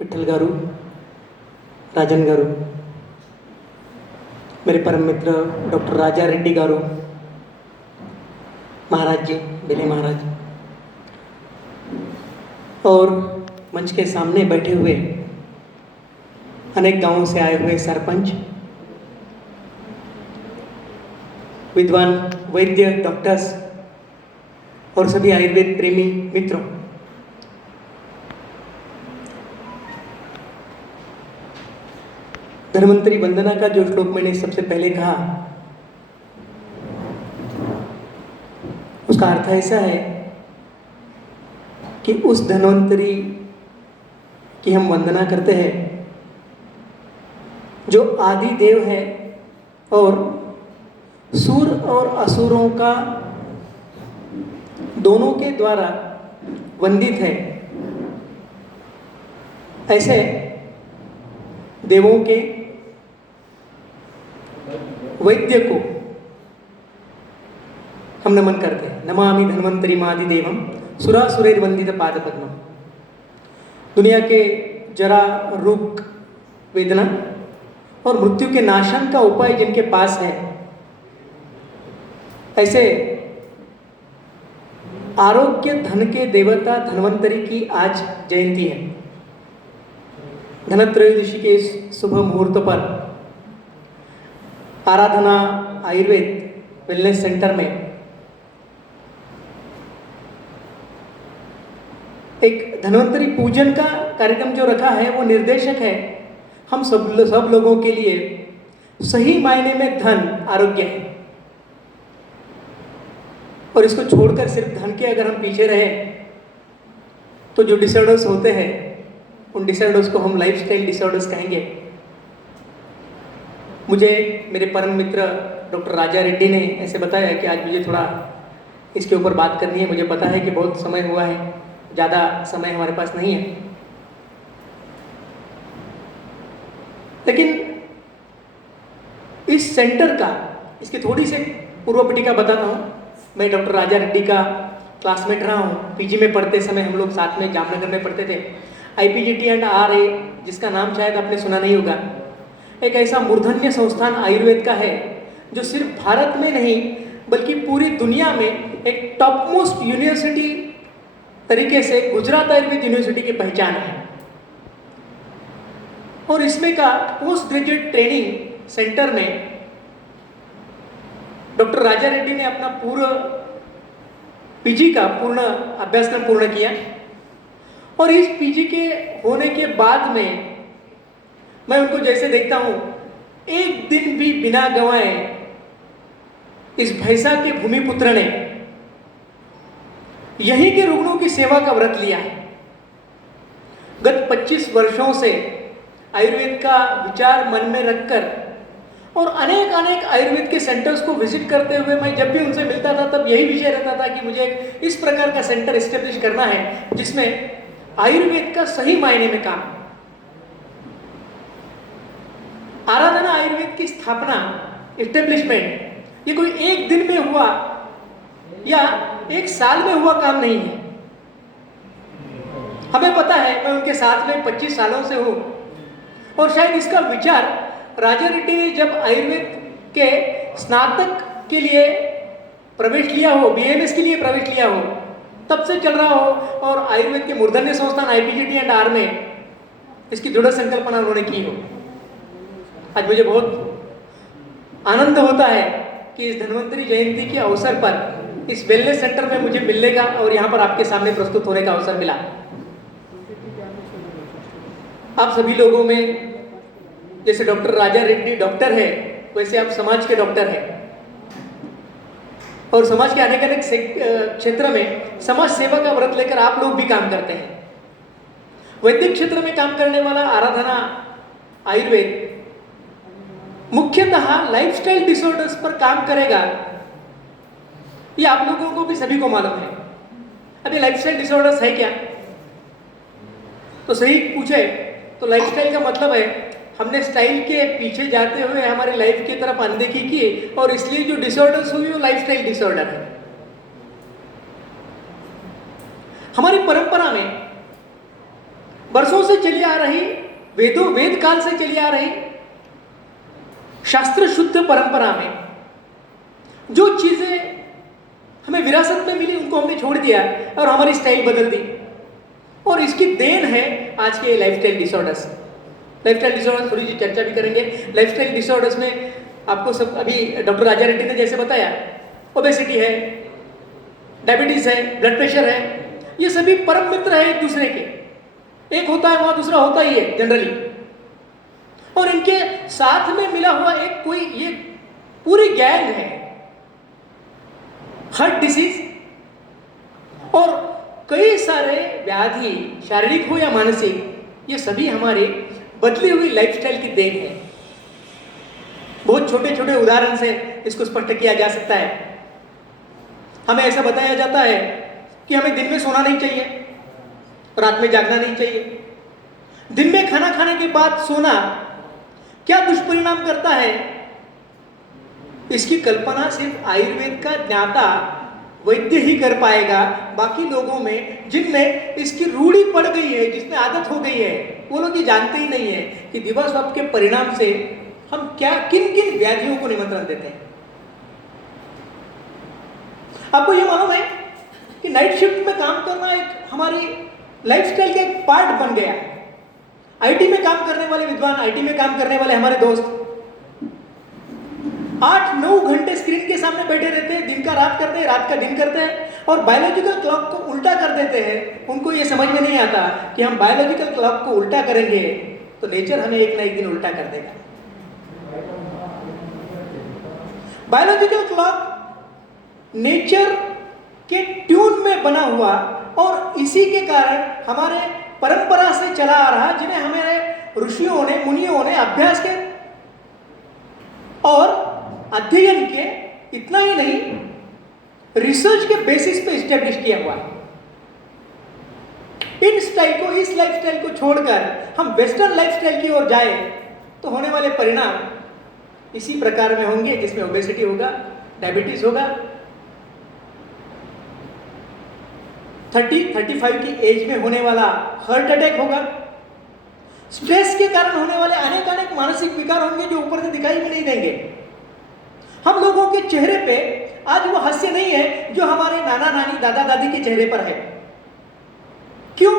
विठल गारू, राजन गारू, मेरे परम मित्र डॉक्टर राजा रेड्डी गारू महाराज जी, बेले महाराज, और मंच के सामने बैठे हुए अनेक गांवों से आए हुए सरपंच, विद्वान वैद्य, डॉक्टर्स और सभी आयुर्वेद प्रेमी मित्रों, धन्वंतरी वंदना का जो श्लोक मैंने सबसे पहले कहा, उसका अर्थ ऐसा है कि उस धन्वंतरी की हम वंदना करते हैं जो आदि देव है और सूर और असुरों का दोनों के द्वारा वंदित है। ऐसे देवों के वैद्य को हम नमन करते हैं। नमामि धन्वंतरि मादिदेवम सुरासुरैर वंदित पाद पद्मम। दुनिया के जरा, रोग, वेदना और मृत्यु के नाशन का उपाय जिनके पास है, ऐसे आरोग्य धन के देवता धन्वंतरि की आज जयंती है। धनत्रयोदशी के इस शुभ मुहूर्त पर आराधना आयुर्वेद वेलनेस सेंटर में एक धन्वंतरि पूजन का कार्यक्रम जो रखा है, वो निर्देशक है हम सब लोगों के लिए सही मायने में धन आरोग्य है। और इसको छोड़कर सिर्फ धन के अगर हम पीछे रहे तो जो डिसऑर्डर्स होते हैं, उन डिसऑर्डर्स को हम लाइफस्टाइल डिसऑर्डर्स कहेंगे। मुझे मेरे परम मित्र डॉक्टर राजा रेड्डी ने ऐसे बताया कि आज मुझे थोड़ा इसके ऊपर बात करनी है। मुझे पता है कि बहुत समय हुआ है, ज़्यादा समय हमारे पास नहीं है, लेकिन इस सेंटर का, इसकी थोड़ी सी पूर्व पट्टिका बताता हूँ। मैं डॉक्टर राजा रेड्डी का क्लासमेट रहा हूँ। पीजी में पढ़ते समय हम लोग साथ में जामनगर में पढ़ते थे। IPGT एंड RA, जिसका नाम शायद आपने सुना नहीं होगा, एक ऐसा मूर्धन्य संस्थान आयुर्वेद का है जो सिर्फ भारत में नहीं बल्कि पूरी दुनिया में एक टॉप मोस्ट यूनिवर्सिटी तरीके से गुजरात आयुर्वेद यूनिवर्सिटी की पहचान है। और इसमें का पोस्ट ग्रेजुएट ट्रेनिंग सेंटर में डॉक्टर राजा रेड्डी ने अपना पूरा पीजी का पूर्ण अभ्यासक्रम पूर्ण किया। और इस पीजी के होने के बाद में मैं उनको जैसे देखता हूँ, एक दिन भी बिना गंवाए इस भैंसा के भूमिपुत्र ने यहीं के रुग्णों की सेवा का व्रत लिया है। गत 25 वर्षों से आयुर्वेद का विचार मन में रखकर और अनेक आयुर्वेद के सेंटर्स को विजिट करते हुए मैं जब भी उनसे मिलता था तब यही विषय रहता था कि मुझे इस प्रकार का सेंटर एस्टेब्लिश करना है जिसमें आयुर्वेद का सही मायने में काम। आराधना आयुर्वेद की स्थापना, एस्टेब्लिशमेंट, ये कोई एक दिन में हुआ या एक साल में हुआ काम नहीं है। हमें पता है, मैं उनके साथ में 25 सालों से हूं और शायद इसका विचार राजा रेड्डी ने जब आयुर्वेद के स्नातक के लिए प्रवेश लिया हो, BMS के लिए प्रवेश लिया हो, तब से चल रहा हो। और आयुर्वेद के मूर्धन्य संस्थान IPGT एंड R में इसकी दृढ़ संकल्पना उन्होंने की हो। आज मुझे बहुत आनंद होता है कि इस धन्वंतरि जयंती के अवसर पर इस वेलनेस सेंटर में मुझे मिलने का और यहाँ पर आपके सामने प्रस्तुत होने का अवसर मिला। आप सभी लोगों में जैसे डॉक्टर राजा रेड्डी डॉक्टर है, वैसे आप समाज के डॉक्टर हैं और समाज के अनेक क्षेत्र में समाज सेवा का व्रत लेकर आप लोग भी काम करते हैं। वैदिक क्षेत्र में काम करने वाला आराधना आयुर्वेद मुख्यतः लाइफस्टाइल डिसऑर्डर्स पर काम करेगा, ये आप लोगों को भी सभी को मालूम है। अभी लाइफस्टाइल डिसऑर्डर्स है क्या? तो सही पूछे तो लाइफस्टाइल का मतलब है हमने स्टाइल के पीछे जाते हुए हमारी लाइफ की तरफ अनदेखी की और इसलिए जो डिसऑर्डर्स हुई वो लाइफस्टाइल डिसऑर्डर है। हमारी परंपरा में वर्षों से चली आ रही, वेद काल से चली आ रही शास्त्र शुद्ध परंपरा में जो चीजें हमें विरासत में मिली उनको हमने छोड़ दिया और हमारी स्टाइल बदल दी। और इसकी देन है आज के लाइफस्टाइल डिसऑर्डर्स। लाइफस्टाइल डिसऑर्डर्स थोड़ी सी चर्चा भी करेंगे। लाइफस्टाइल डिसऑर्डर्स में आपको सब अभी डॉक्टर राजा रेड्डी ने जैसे बताया, ओबेसिटी है, डायबिटीज है, ब्लड प्रेशर है, ये सभी परम मित्र है एक दूसरे के। एक होता है वहां, दूसरा होता ही है जनरली। और इनके साथ में मिला हुआ एक कोई ये पूरी गैंग है, हार्ट डिसीज और कई सारे व्याधि, शारीरिक हो या मानसिक, ये सभी हमारे बदली हुई लाइफस्टाइल की देन है। बहुत छोटे छोटे उदाहरण से इसको स्पष्ट किया जा सकता है। हमें ऐसा बताया जाता है कि हमें दिन में सोना नहीं चाहिए, रात में जागना नहीं चाहिए। दिन में खाना खाने के बाद सोना क्या दुष्परिणाम करता है, इसकी कल्पना सिर्फ आयुर्वेद का ज्ञाता वैद्य ही कर पाएगा। बाकी लोगों में जिनमें इसकी रूढ़ी पड़ गई है, जिसमें आदत हो गई है, वो लोग ये जानते ही नहीं है कि दिवस स्वप्न के परिणाम से हम क्या किन किन व्याधियों को निमंत्रण देते हैं। आपको ये मालूम है कि नाइट शिफ्ट में काम करना एक हमारी लाइफस्टाइल का एक पार्ट बन गया है। आईटी में काम करने वाले विद्वान, आईटी में काम करने वाले हमारे दोस्त 8-9 घंटे स्क्रीन के सामने बैठे रहते हैं, दिन का रात करते हैं, रात का दिन करते हैं और बायोलॉजिकल क्लॉक को उल्टा कर देते हैं। उनको ये समझ में नहीं आता कि हम बायोलॉजिकल क्लॉक को उल्टा करेंगे तो नेचर हमें एक ना एक दिन उल्टा कर देगा। बायोलॉजिकल क्लॉक नेचर के ट्यून में बना हुआ और इसी के कारण हमारे परंपरा से चला आ रहा, जिन्हें हमारे ऋषियों ने, मुनियों ने अभ्यास के और अध्ययन के, इतना ही नहीं रिसर्च के बेसिस पे स्टैब्लिश किया हुआ है। इन स्टाइल को, इस लाइफस्टाइल को छोड़कर हम वेस्टर्न लाइफस्टाइल की ओर जाए तो होने वाले परिणाम इसी प्रकार में होंगे, जिसमें ओबेसिटी होगा, डायबिटीज होगा, 30-35 की एज में होने वाला हार्ट अटैक होगा, स्ट्रेस के कारण होने वाले अनेक मानसिक विकार होंगे जो ऊपर से दिखाई भी नहीं देंगे। हम लोगों के चेहरे पे आज वो हास्य नहीं है जो हमारे नाना नानी, दादा दादी के चेहरे पर है। क्यों?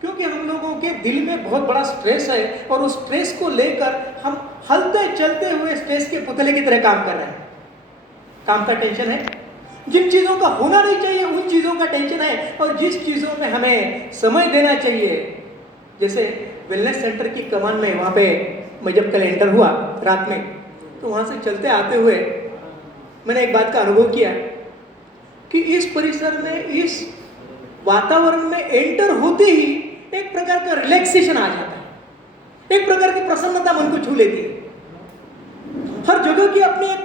क्योंकि हम लोगों के दिल में बहुत बड़ा स्ट्रेस है और उस स्ट्रेस को लेकर हम हलते चलते हुए स्ट्रेस के पुतले की तरह काम कर रहे हैं। काम का टेंशन है, जिन चीजों का होना नहीं चाहिए उन चीजों का टेंशन है, और जिस चीजों में हमें समय देना चाहिए, जैसे वेलनेस सेंटर की कमान में, वहां पे मैं जब कल एंटर हुआ रात में, तो वहां से चलते आते हुए मैंने एक बात का अनुभव किया कि इस परिसर में, इस वातावरण में एंटर होते ही एक प्रकार का रिलैक्सेशन आ जाता है, एक प्रकार की प्रसन्नता मन को छू लेती है। हर जगह की अपनी एक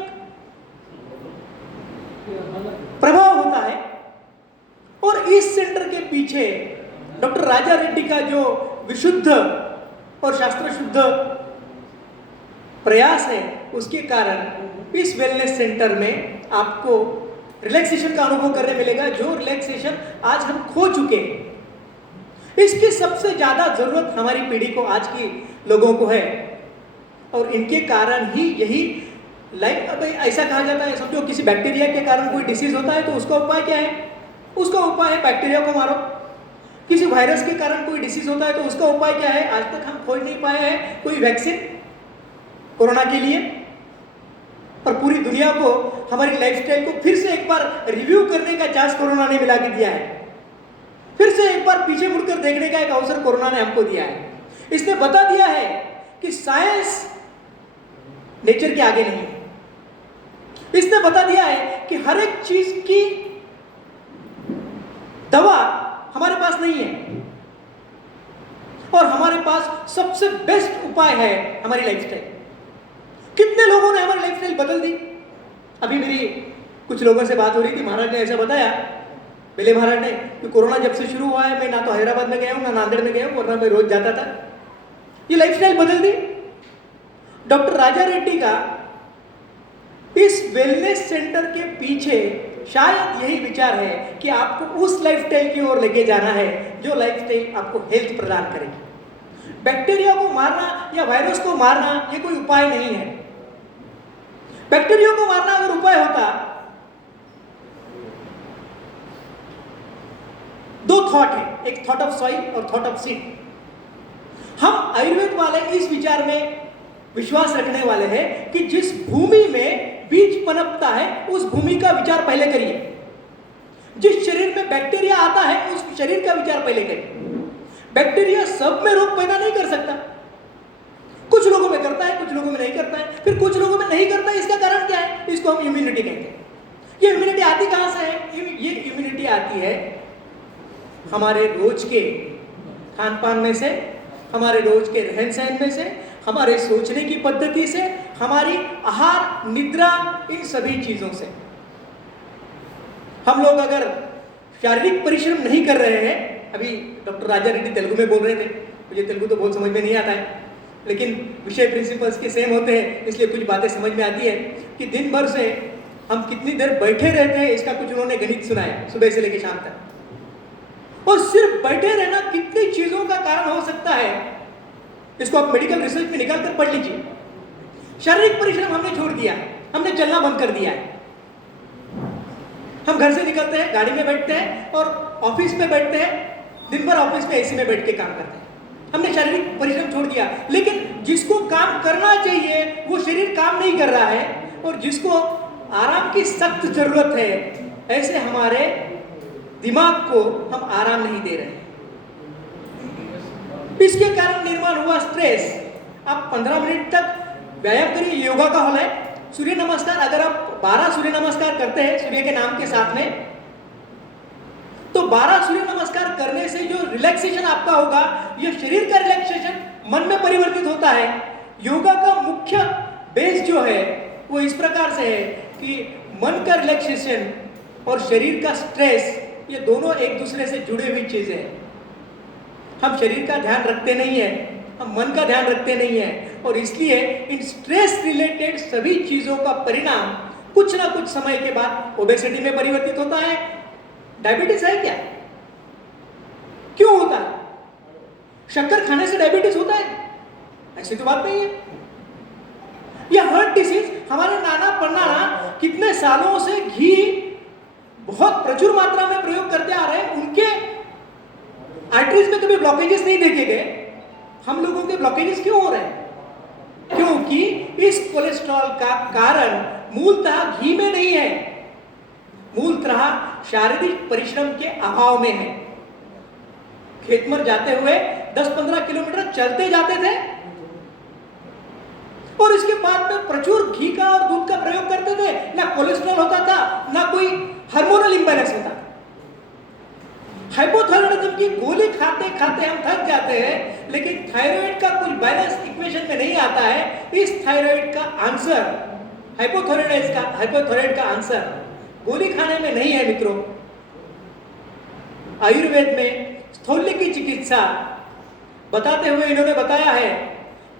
प्रभाव होता है। और इस सेंटर के पीछे डॉक्टर राजा रेड्डी का जो विशुद्ध और शास्त्र शुद्ध प्रयास है, उसके कारण इस वेलनेस सेंटर में आपको रिलैक्सेशन का अनुभव करने मिलेगा, जो रिलैक्सेशन आज हम खो चुके हैं। इसकी सबसे ज्यादा जरूरत हमारी पीढ़ी को, आज की लोगों को है, और इनके कारण ही यही लाइफ। अब ऐसा कहा जाता है, समझो किसी बैक्टीरिया के कारण कोई डिसीज होता है तो उसका उपाय क्या है? उसका उपाय है बैक्टीरिया को मारो। किसी वायरस के कारण कोई डिसीज होता है तो उसका उपाय क्या है? आज तक हम खोज नहीं पाए हैं कोई वैक्सीन कोरोना के लिए। और पूरी दुनिया को, हमारी लाइफस्टाइल को फिर से एक बार रिव्यू करने का चांस कोरोना ने मिला के दिया है। फिर से एक बार पीछे मुड़कर देखने का एक अवसर कोरोना ने हमको दिया है। इसने बता दिया है कि साइंस नेचर के आगे नहीं है। इसने बता दिया है कि हर एक चीज की दवा हमारे पास नहीं है, और हमारे पास सबसे बेस्ट उपाय है हमारी लाइफस्टाइल। कितने लोगों ने हमारी लाइफस्टाइल बदल दी। अभी मेरी कुछ लोगों से बात हो रही थी, महाराज ने ऐसा बताया, पहले महाराज ने, कि कोरोना जब से शुरू हुआ है मैं ना तो हैदराबाद में गया हूं, ना नांदेड़ में गया हूं, वरना मैं रोज जाता था। ये लाइफस्टाइल बदल दी। डॉक्टर राजा रेड्डी का इस वेलनेस सेंटर के पीछे शायद यही विचार है कि आपको उस लाइफस्टाइल की ओर लेके जाना है जो लाइफस्टाइल आपको हेल्थ प्रदान करेगी। बैक्टीरिया को मारना या वायरस को मारना ये कोई उपाय नहीं है। बैक्टीरिया को मारना अगर उपाय होता, दो थॉट है, एक थॉट ऑफ सॉइल और थॉट ऑफ सीड। हम आयुर्वेद वाले इस विचार में विश्वास रखने वाले हैं कि जिस भूमि में बीज पनपता है उस भूमि का विचार पहले करिए। जिस शरीर में बैक्टीरिया आता है उस शरीर का विचार पहले करिए। बैक्टीरिया सब में रोग पैदा नहीं कर सकता, कुछ लोगों में करता है, कुछ लोगों में नहीं करता है। फिर कुछ लोगों में नहीं करता है, इसका कारण क्या है? इसको हम इम्यूनिटी कहते हैं। ये इम्यूनिटी आती कहां से है? ये इम्यूनिटी आती है हमारे रोज के खान पान में से, हमारे रोज के रहन सहन में से, हमारे सोचने की पद्धति से, हमारी आहार निद्रा, इन सभी चीजों से। हम लोग अगर शारीरिक परिश्रम नहीं कर रहे हैं, अभी डॉक्टर राजा रेड्डी तेलुगु में बोल रहे थे, मुझे तेलुगु तो बहुत समझ में नहीं आता है, लेकिन विषय प्रिंसिपल्स के सेम होते हैं इसलिए कुछ बातें समझ में आती है कि दिन भर से हम कितनी देर बैठे रहते हैं, इसका कुछ उन्होंने गणित सुनाया सुबह से लेकर शाम तक। और सिर्फ बैठे रहना कितनी चीजों का कारण हो सकता है, इसको आप मेडिकल रिसर्च में निकाल कर पढ़ लीजिए। शारीरिक परिश्रम हमने छोड़ दिया, हमने चलना बंद कर दिया है। हम घर से निकलते हैं, गाड़ी में बैठते हैं और ऑफिस में बैठते हैं, दिन भर ऑफिस में एसी में बैठ के काम करते हैं। हमने शारीरिक परिश्रम छोड़ दिया, लेकिन जिसको काम करना चाहिए वो शरीर काम नहीं कर रहा है, और जिसको आराम की सख्त जरूरत है, ऐसे हमारे दिमाग को हम आराम नहीं दे रहे। इसके कारण निर्माण हुआ स्ट्रेस। आप 15 मिनट तक व्यायाम करिए, योगा का हॉल है, सूर्य नमस्कार, अगर आप 12 सूर्य नमस्कार करते हैं सूर्य के नाम के साथ में, तो 12 सूर्य नमस्कार करने से जो रिलैक्सेशन आपका होगा, ये शरीर का रिलैक्सेशन मन में परिवर्तित होता है। योगा का मुख्य बेस जो है वो इस प्रकार से है कि मन का रिलैक्सेशन और शरीर का स्ट्रेस, ये दोनों एक दूसरे से जुड़े हुई चीजें हैं। हम शरीर का ध्यान रखते नहीं है, हम मन का ध्यान रखते नहीं है, और इसलिए इन स्ट्रेस रिलेटेड सभी चीजों का परिणाम कुछ ना कुछ समय के बाद ओबेसिटी में परिवर्तित होता है। डायबिटीज है क्या? क्यों होता है? शक्कर खाने से डायबिटीज होता है? ऐसी तो बात नहीं है। यह हार्ट डिसीज, हमारे नाना परनाना कितने सालों से घी बहुत प्रचुर मात्रा में प्रयोग करते आ रहे हैं, उनके आर्टरीज में कभी ब्लॉकेजेस नहीं देखे गए। हम लोगों के ब्लॉकेजेस क्यों हो रहे हैं? क्योंकि इस कोलेस्ट्रॉल का कारण मूलतः घी में नहीं है, मूलतः शारीरिक परिश्रम के अभाव में है। खेत में जाते हुए 10-15 किलोमीटर चलते जाते थे और इसके बाद में प्रचुर घी का और दूध का प्रयोग करते थे, ना कोलेस्ट्रॉल होता था, ना कोई हार्मोनल इंबैलेंस होता। हाइपोथायराइडिज्म की गोली खाते खाते हम थक जाते हैं, लेकिन थायराइड का कुछ बैलेंस इक्वेशन में नहीं आता है। इस थायराइड का आंसर, हाइपोथायराइड का आंसर गोली खाने में नहीं है मित्रों। आयुर्वेद में स्थौल्य की चिकित्सा बताते हुए इन्होंने बताया है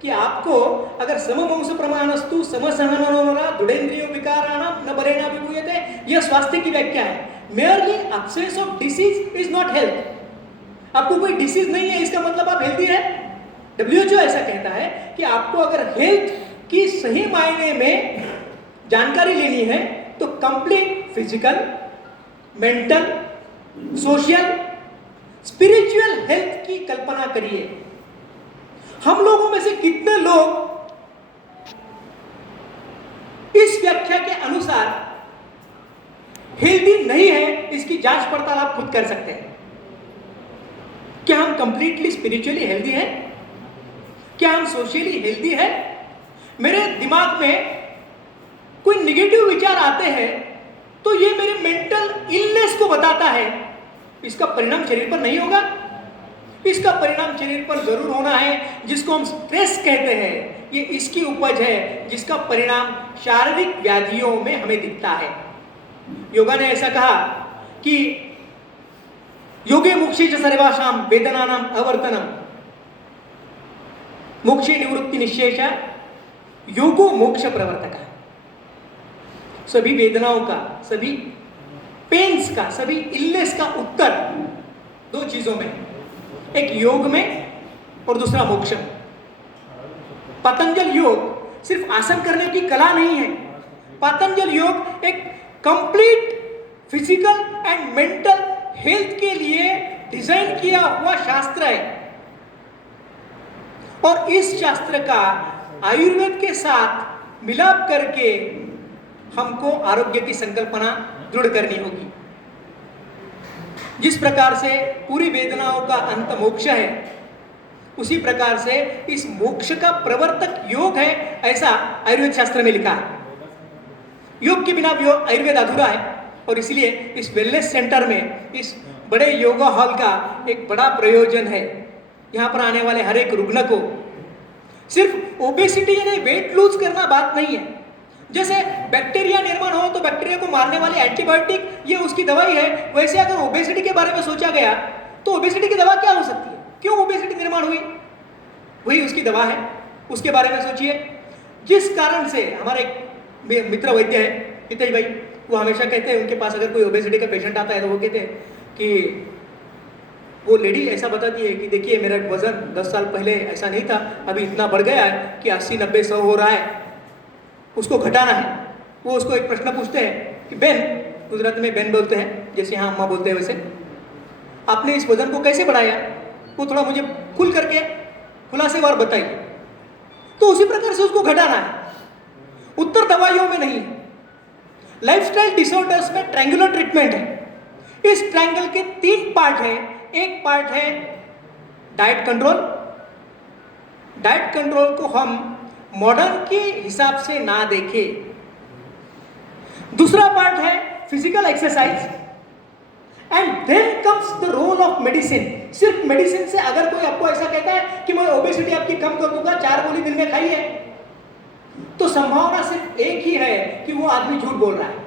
कि आपको अगर समवंश प्रमाणस्तु समसहनोरा दुडेन्द्रियो विकाराणाम न बरेना विभूयते, यह स्वास्थ्य की व्याख्या है। Merely absence of disease is not health। आपको कोई डिसीज नहीं है इसका मतलब आप हेल्दी है। WHO ऐसा कहता है कि आपको अगर हेल्थ की सही मायने में जानकारी लेनी है तो complete physical, mental, social, spiritual health की कल्पना करिए। हम लोगों में से कितने लोग इस व्याख्या के अनुसार हेल्दी नहीं है, इसकी जांच पड़ताल आप खुद कर सकते हैं। क्या हम कंप्लीटली स्पिरिचुअली हेल्दी हैं? क्या हम सोशली हेल्दी हैं? मेरे दिमाग में कोई निगेटिव विचार आते हैं तो ये मेरे मेंटल इलनेस को बताता है। इसका परिणाम शरीर पर नहीं होगा, इसका परिणाम शरीर पर जरूर होना है, जिसको हम स्ट्रेस कहते हैं। ये इसकी उपज है जिसका परिणाम शारीरिक व्याधियों में हमें दिखता है। योगा ने ऐसा कहा कि योगे मोक्षे च सर्वासाम वेदनानाम अवर्तनम, मोक्षे निवृत्ति निश्चेष, योगो मोक्ष प्रवर्तक। सभी वेदनाओं का, सभी पेन्स का, सभी इलनेस का उत्तर दो चीजों में, एक योग में और दूसरा मोक्ष में। पतंजल योग सिर्फ आसन करने की कला नहीं है। पतंजल योग एक complete physical and mental health के लिए डिजाइन किया हुआ शास्त्र है, और इस शास्त्र का आयुर्वेद के साथ मिलाप करके हमको आरोग्य की संकल्पना दृढ़ करनी होगी। जिस प्रकार से पूरी वेदनाओं का अंत मोक्ष है, उसी प्रकार से इस मोक्ष का प्रवर्तक योग है, ऐसा आयुर्वेद शास्त्र में लिखा है। योग के बिना आयुर्वेद अधूरा है, और इसलिए इस वेलनेस सेंटर में, इस बड़े योगा हॉल का एक बड़ा प्रयोजन है। यहाँ पर आने वाले हर एक रुग्ण को सिर्फ ओबेसिटी यानी वेट लूज करना बात नहीं है। जैसे बैक्टीरिया निर्माण हो तो बैक्टीरिया को मारने वाली एंटीबायोटिक ये उसकी दवाई है, वैसे अगर ओबेसिटी के बारे में सोचा गया तो ओबेसिटी की दवा क्या हो सकती है, क्यों ओबेसिटी निर्माण हुई, वही उसकी दवा है। उसके बारे में सोचिए। जिस कारण से हमारे एक मित्र वैद्य है हितेश भाई, वो हमेशा कहते हैं उनके पास अगर कोई ओबेसिटी का पेशेंट आता है तो वो कहते हैं कि वो लेडी ऐसा बताती है कि देखिए मेरा वजन 10 साल पहले ऐसा नहीं था, अभी इतना बढ़ गया है कि 80, 90, 100 हो रहा है, उसको घटाना है। वो उसको एक प्रश्न पूछते हैं कि बेन, गुजरात में बेन बोलते हैं जैसे यहाँ अम्मा बोलते हैं वैसे, आपने इस वजन को कैसे बढ़ाया, वो थोड़ा मुझे खुल करके खुलासेवार बताइए। तो उसी प्रकार से उसको घटाना है। उत्तर दवाइयों में नहीं, लाइफस्टाइल डिसऑर्डर्स में ट्रायंगुलर ट्रीटमेंट है। इस ट्रायंगल के 3 पार्ट हैं। एक पार्ट है डाइट कंट्रोल। डाइट कंट्रोल को हम मॉडर्न के हिसाब से ना देखें। दूसरा पार्ट है physical exercise, and then comes the role of medicine. सिर्फ मेडिसिन से अगर कोई आपको ऐसा कहता है कि मैं ओबेसिटी आपकी कम कर दूंगा, 4 गोली दिन में खाइए, तो संभावना सिर्फ एक ही है कि वो आदमी झूठ बोल रहा है।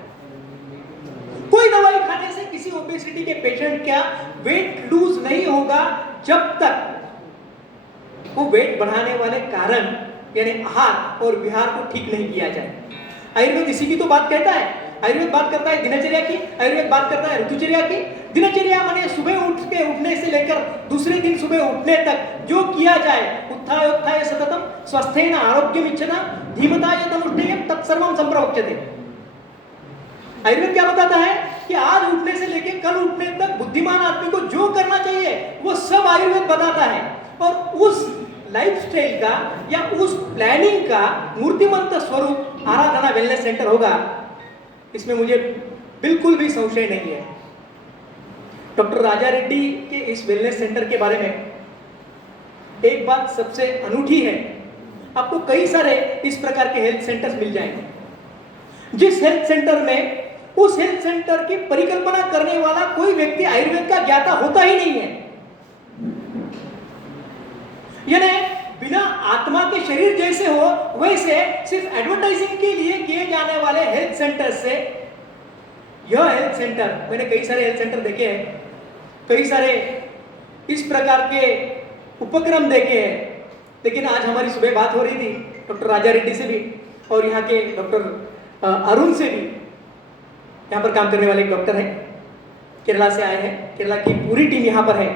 कोई दवाई खाने से किसी ओबेसिटी के पेशेंट का वेट लूज नहीं होगा जब तक वो वेट बढ़ाने वाले कारण यानी आहार और विहार को ठीक नहीं किया जाए। आयुर्वेद इसी की तो बात कहता है। आयुर्वेद बात करता है दिनचर्या की, आयुर्वेद बात करता है ऋतुचर्या की। दिनचर्या माने सुबह उठने से लेकर दूसरे दिन सुबह उठने तक जो किया जाए, उत्थाय उत्थाय सततम स्वस्थेन आरोग्यमिच्छना धीमताय तनुष्ठेयं तत्सर्वं संप्रवक्ष्यते। आयुर्वेद क्या बताता है कि आज उठने से लेकर कल उठने तक बुद्धिमान आदमी को जो करना चाहिए वो सब आयुर्वेद बताता है, और उस लाइफस्टाइल का या उस प्लानिंग का मूर्तिमंत स्वरूप आराधना वेलनेस सेंटर होगा, इसमें मुझे बिल्कुल भी संशय नहीं है। डॉक्टर राजा रेड्डी के इस वेलनेस सेंटर के बारे में एक बात सबसे अनूठी है, आपको कई सारे इस प्रकार के हेल्थ सेंटर्स मिल जाएंगे। जिस हेल्थ सेंटर में उस हेल्थ सेंटर की परिकल्पना करने वाला कोई व्यक्ति आयुर्वेद का ज्ञाता होता ही नहीं है। यानी बिना आत्मा के शरीर जैसे हो वैसे सिर्फ एडवर्टाइजिंग के लिए किए जाने वाले हेल्थ सेंटर से यह हेल्थ सेंटर, मैंने कई सारे हेल्थ सेंटर देखे हैं, कई सारे इस प्रकार के उपक्रम देखे हैं, लेकिन आज हमारी सुबह बात हो रही थी डॉक्टर राजा रेड्डी से भी और यहाँ के डॉक्टर अरुण से भी। यहाँ पर काम करने वाले एक डॉक्टर हैं, केरला से आए हैं। केरला की पूरी टीम यहाँ पर है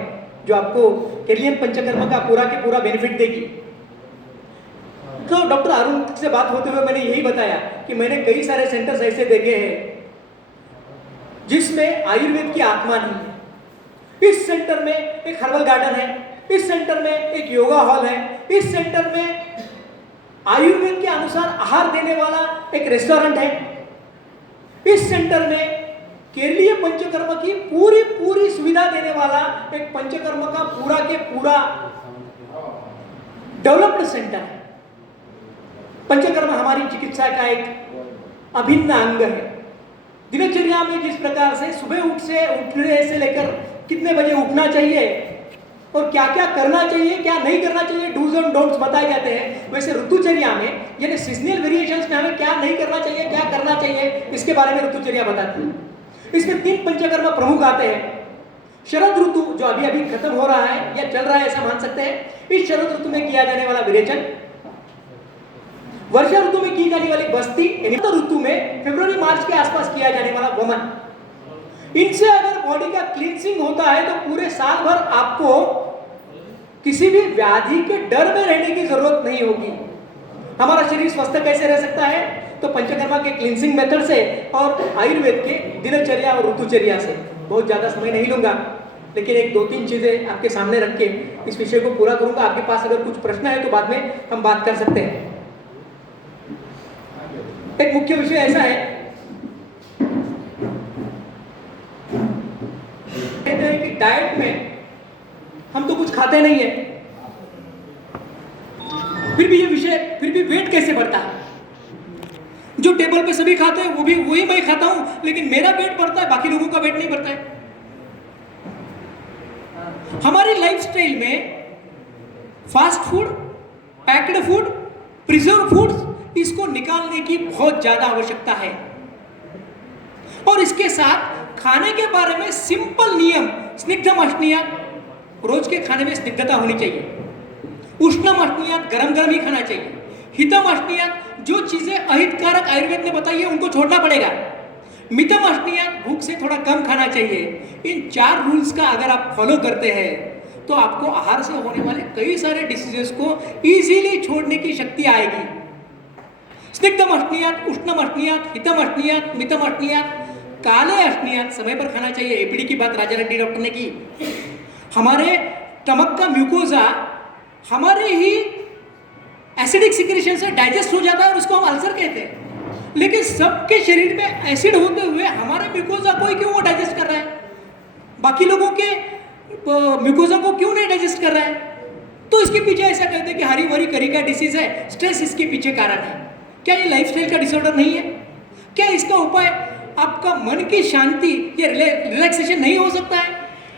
जो आपको केरलियन पंचकर्म का पूरा के पूरा बेनिफिट देगी। तो डॉक्टर अरुण से बात होते हुए मैंने यही बताया कि मैंने कई सारे सेंटर्स ऐसे देखे हैं जिसमें आयुर्वेद की आत्मा नहीं है। इस सेंटर में एक हर्बल गार्डन है, इस सेंटर में एक योगा हॉल है, इस सेंटर में आयुर्वेद के अनुसार आहार देने वाला एक रेस्टोरेंट है, इस सेंटर में केरलीय पंचकर्म की पूरी सुविधा देने वाला एक पंचकर्म का पूरा के पूरा डेवलप्ड सेंटर है। पंचकर्म हमारी चिकित्सा का एक अभिन्न अंग है। दिनचर्या में जिस प्रकार से सुबह उठने से लेकर कितने बजे उठना चाहिए और क्या क्या करना चाहिए क्या नहीं करना चाहिए, डूज एंड डोंट्स बताए जाते हैं, वैसे ऋतुचर्या में यानी सीजनल वेरिएशंस में हमें क्या नहीं करना चाहिए क्या करना चाहिए इसके बारे में ऋतुचर्या बताती है। इसमें 3 पंचकर्म प्रमुख आते हैं। शरद ऋतु जो अभी अभी खत्म हो रहा है या चल रहा है ऐसा मान सकते हैं। इस शरद ऋतु में किया जाने वाला विरेचन, वर्षा ऋतु में की जाने वाली बस्ती, ऋतु में फरवरी मार्च के आसपास किया जाने वाला वमन। इनसे अगर बॉडी का क्लींसिंग होता है तो पूरे साल भर आपको किसी भी व्याधि के डर में रहने की जरूरत नहीं होगी। हमारा शरीर स्वस्थ कैसे रह सकता है? तो पंचकर्मा के क्लींसिंग मेथड से और आयुर्वेद के दिनचर्या और ऋतुचर्या से। बहुत ज़्यादा समय नहीं लूंगा, लेकिन एक दो तीन चीज़ें आपके सामने रख के इस विषय को पूरा करूंगा। आपके पास अगर कुछ प्रश्न है तो बाद में हम बात कर सकते हैं। एक मुख्य विषय ऐसा है, कहते हैं कि डाइट में हम तो कुछ खाते नहीं है, फिर भी वेट कैसे बढ़ता है? जो टेबल पे सभी खाते हैं वो भी वही मैं खाता हूं, लेकिन मेरा वेट बढ़ता है, बाकी लोगों का वेट नहीं बढ़ता है। हमारी लाइफस्टाइल में fast food, packed food, preserve foods, इसको निकालने की बहुत ज्यादा आवश्यकता है। और इसके साथ खाने के बारे में सिंपल नियम, स्निग्धम अश्नीयात, रोज के खाने में स्निग्धता होनी चाहिए। उष्णम अश्नीयात, गरम गरम ही खाना चाहिए। हितम अश्नीयात, जो चीजें अहितकारक आयुर्वेद ने बताई है उनको छोड़ना पड़ेगा। मितम अश्नीयात, भूख से थोड़ा कम खाना चाहिए। इन 4 रूल्स का अगर आप फॉलो करते हैं तो आपको आहार से होने वाले कई सारे डिसीजेस को इजीली छोड़ने की शक्ति आएगी। स्निग्धम अश्नीयात, उष्णम अश्नीयात, हितम अश्नीयात, मितम अश्नीयात, काले अश्नीयात, समय पर खाना चाहिए। एपीडी की बात राजा रेड्डी डॉक्टर ने की। हमारे स्टमक का म्यूकोजा हमारे ही एसिडिक सिक्रेशन से डाइजेस्ट हो जाता है और उसको हम अल्सर कहते हैं। लेकिन सबके शरीर में एसिड होते हुए हमारे म्यूकोजा को क्यों वो डाइजेस्ट कर रहा है, बाकी लोगों के म्यूकोजा को क्यों नहीं डाइजेस्ट कर रहा है? तो इसके पीछे ऐसा कहते हैं कि हरी भरी करी का डिसीज है, स्ट्रेस इसके पीछे कारण है। क्या ये लाइफस्टाइल का डिसऑर्डर नहीं है? क्या इसका उपाय आपका मन की शांति या रिलैक्सेशन नहीं हो सकता है?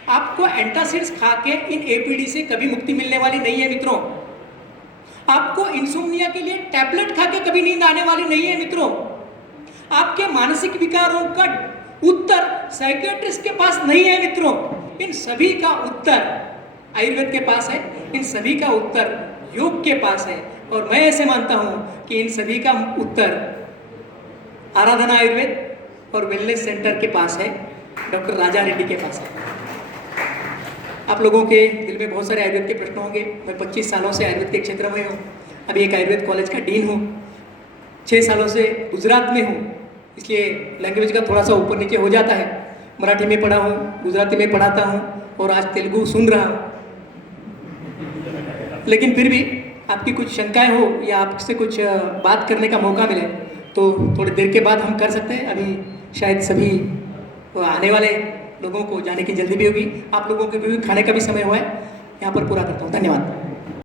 आपको एंटासिड्स खा के इन एपीडी से कभी मुक्ति मिलने वाली नहीं है मित्रों। आपको इंसोम्निया के लिए टैबलेट खा के कभी नींद आने वाली नहीं है मित्रों। आपके मानसिक विकारों का उत्तर साइकियाट्रिस्ट के पास नहीं है मित्रों। इन सभी का उत्तर आयुर्वेद के पास है, इन सभी का उत्तर योग के पास है। और मैं ऐसे मानता हूं कि इन सभी का उत्तर आराधना आयुर्वेद और वेलनेस सेंटर के पास है, डॉक्टर राजा रेड्डी के पास है। आप लोगों के दिल में बहुत सारे आयुर्वेद के प्रश्न होंगे। मैं 25 सालों से आयुर्वेद के क्षेत्र में हूँ। अभी एक आयुर्वेद कॉलेज का डीन हूँ। 6 सालों से गुजरात में हूँ, इसलिए लैंग्वेज का थोड़ा सा ऊपर नीचे हो जाता है। मराठी में पढ़ा हूँ, गुजराती में पढ़ाता हूँ और आज तेलुगु सुन रहा हूँ। लेकिन फिर भी आपकी कुछ शंकाएं हो या आपसे कुछ बात करने का मौका मिले तो थोड़ी देर के बाद हम कर सकते हैं। अभी शायद सभी आने वाले लोगों को जाने की जल्दी भी होगी, आप लोगों के भी खाने का भी समय हुआ है। यहाँ पर पूरा करता हूँ। धन्यवाद।